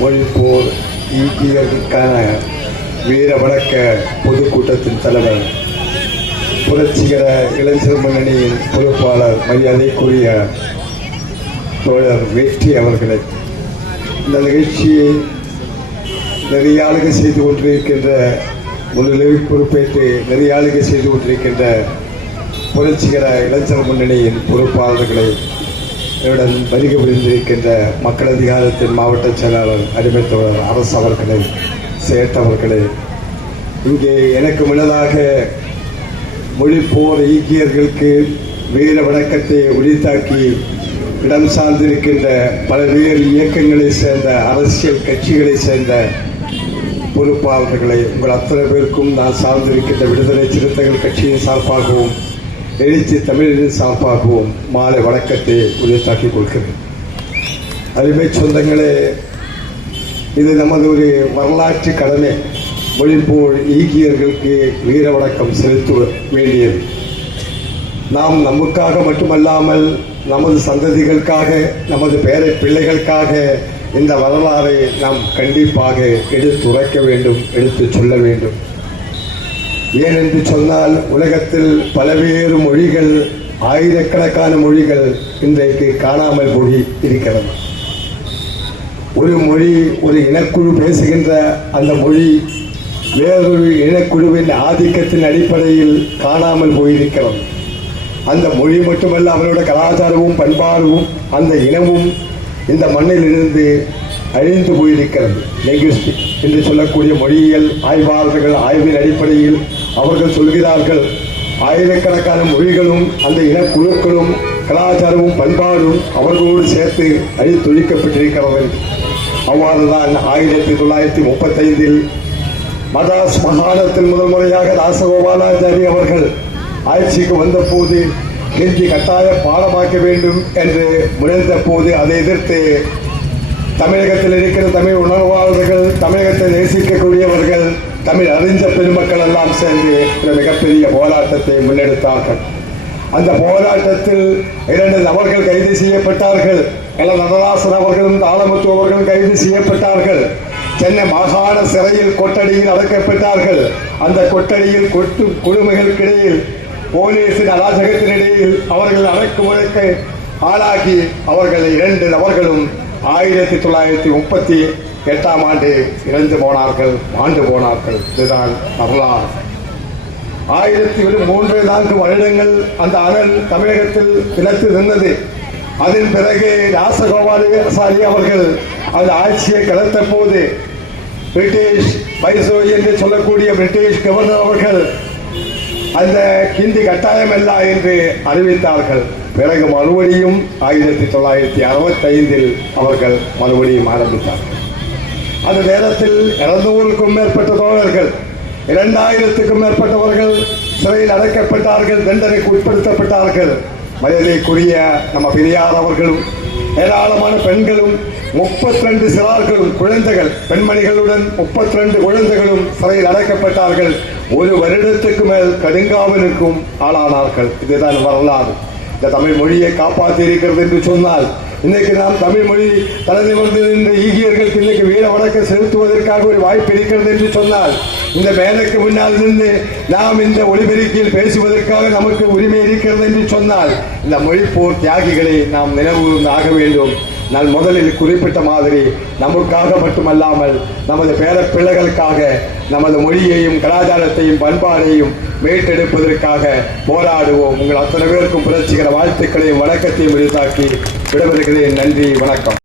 மொழிப்போர் ஈட்டியதற்கான வீர வணக்க பொதுக்கூட்டத்தின் தலைவர், புரட்சிகர இளைஞர் முன்னணியின் பொறுப்பாளர், மரியாதைக்குரிய தோழர் வெற்றி அவர்களை இந்த நிகழ்ச்சியை நெறியாளுகை செய்து கொண்டிருக்கின்ற, முன்னிலை பொறுப்பேற்று நெறியாளுகை செய்து கொண்டிருக்கின்ற புரட்சிகர இளைஞர் முன்னணியின் பொறுப்பாளர்களை, என்னுடன் வருகை புரிந்திருக்கின்ற மக்கள் அதிகாரத்தின் மாவட்ட செயலாளர் அடிமைத்தோழர் அரசு அவர்களை, சேர்த்தவர்களே, இங்கே எனக்கு முன்னதாக மொழிப்போர் ஈக்கியர்களுக்கு வீர வணக்கத்தை உரித்தாக்கி இடம் சார்ந்திருக்கின்ற பல்வேறு இயக்கங்களை சேர்ந்த, அரசியல் கட்சிகளை சேர்ந்த பொறுப்பாளர்களை, உங்கள் அத்தனை பேருக்கும் நான் சார்ந்திருக்கின்ற விடுதலை சிறுத்தைகள் கட்சியின் சார்பாகவும் எழுச்சி தமிழின் சார்பாகவும் மாலை வணக்கத்தை உரித்தாக்கிக் கொள்கிறேன். அருமை சொந்தங்களே, இது நமது ஒரு வரலாற்று கடமை. மொழிப்போர் ஈகியர்களுக்கு வீர வணக்கம் செலுத்த வேண்டியது நாம் நமக்காக மட்டுமல்லாமல் நமது சந்ததிகளுக்காக, நமது பேர பிள்ளைகளுக்காக இந்த வரலாறை நாம் கண்டிப்பாக எடுத்துரைக்க வேண்டும், எடுத்துச் சொல்ல வேண்டும். ஏனென்று சொன்னால், உலகத்தில் பல்வேறு மொழிகள், ஆயிரக்கணக்கான மொழிகள் இன்றைக்கு காணாமல் போய் இருக்கிறது. ஒரு மொழி, ஒரு இனக்குழு பேசுகின்ற அந்த மொழி வேறொரு இனக்குழுவின் ஆதிக்கத்தின் அடிப்படையில் காணாமல் போயிருக்கிறது. அந்த மொழி மட்டுமல்ல, அவரோட கலாச்சாரமும் பண்பாடும் அந்த இனமும் இந்த மண்ணில் இருந்து அழிந்து போயிருக்கிறது. லிங்குவிஸ்டிக் என்று சொல்லக்கூடிய மொழியியல் ஆய்வாளர்கள் ஆய்வின் அடிப்படையில் அவர்கள் சொல்கிறார்கள், ஆயிரக்கணக்கான மொழிகளும் அந்த இனக்குழுக்களும் கலாச்சாரமும் பண்பாடும் அவர்களோடு சேர்த்து அழித்தொழிக்கப்பட்டிருக்கிறது. அவ்வாறுதான் 1935 மதாஸ் மாகாணத்தில் முதல் முறையாக ராசகோபாலாச்சாரி அவர்கள் ஆட்சிக்கு வந்த போது ஹிந்தி கட்டாய பாடமாக்க வேண்டும் என்று முனைந்த போது அதை எதிர்த்து தமிழகத்தில் இருக்கிற தமிழ் உணர்வாளர்கள், தமிழகத்தை நேசிக்கக்கூடியவர்கள், தமிழ் அறிஞ்ச பெருமக்கள் எல்லாம் சேர்ந்து மிகப்பெரிய போராட்டத்தை முன்னெடுத்தார்கள். அந்த போராட்டத்தில் 2 நபர்கள் கைது செய்யப்பட்டார்கள். நடராசன் அவர்களும் தாளமுத்து அவர்களும் கைது செய்யப்பட்டார்கள். சென்னை மாகாண சிறையில் கொட்டடியில் அடைக்கப்பட்டார்கள். அந்த கொட்டடியில் கொடுமைகளுக்கிடையில், போலீசின் அராஜகத்தினிடையில் அவர்கள் அடக்குமுறைக்கு ஆளாகி அவர்கள் 2 நபர்களும் 1938 இறந்து போனார்கள், ஆண்டு போனார்கள். இதுதான் வரலாறு. 3-4 வருடங்கள் அந்த அனல் தமிழகத்தில் நிலைத்து நின்றது. அதன் பிறகு ராசகோபாலாச்சாரி அவர்கள் அந்த ஆட்சியை கலத்த போது பிரிட்டிஷ் வைஸ்ரோய் என்று சொல்லக்கூடிய பிரிட்டிஷ் கவர்னர் அவர்கள் அந்த ஹிந்தி கட்டாயம் அல்ல என்று அறிவித்தார்கள். பிறகு மறுபடியும் 1965 அவர்கள் மறுபடியும் ஆரம்பித்தார்கள். அந்த நேரத்தில் 200க்கும் மேற்பட்ட தோழர்கள், 2000க்கும் மேற்பட்டவர்கள் சிறையில் அடைக்கப்பட்டார்கள், தண்டனைக்கு உட்படுத்தப்பட்டார்கள். மரியாதைக்குரிய நம்ம பெரியார் அவர்களும், ஏராளமான பெண்களும், 32 சிறார்களும், குழந்தைகள், பெண்மணிகளுடன் 32 குழந்தைகளும் சிறையில் அடைக்கப்பட்டார்கள். 1 வருடத்துக்கு மேல் கடுங்காவலுக்கும் ஆளானார்கள். இதுதான் வரலாறு. இந்த தமிழ் மொழியை காப்பாற்றி இருக்கிறது என்று சொன்னால், இன்னைக்கு நாம் தமிழ் மொழி தலைநிமிர்ந்து நின்ற ஈகியர்களுக்கு இன்னைக்கு வீர வணக்கம் செலுத்துவதற்காக ஒரு வாய்ப்பு இருக்கிறது என்று சொன்னால், இந்த மேலைக்கு முன்னால் இருந்து நாம் இந்த ஒளிபெருக்கியில் பேசுவதற்காக நமக்கு உரிமை இருக்கிறது என்று சொன்னால், இந்த மொழிப்போர் தியாகிகளை நாம் நினைவு ஆக வேண்டும். நான் முதலில் குறிப்பிட்ட மாதிரி நமக்காக மட்டுமல்லாமல் நமது பேர பிள்ளைகளுக்காக நமது மொழியையும் கலாச்சாரத்தையும் பண்பாடையும் மீட்டெடுப்பதற்காக போராடுவோம். உங்கள் அத்தனை பேருக்கும் புரட்சிகர வாழ்த்துக்களையும் வணக்கத்தையும் விடுத்தாக்கி விடைபெறுகிறேன். நன்றி, வணக்கம்.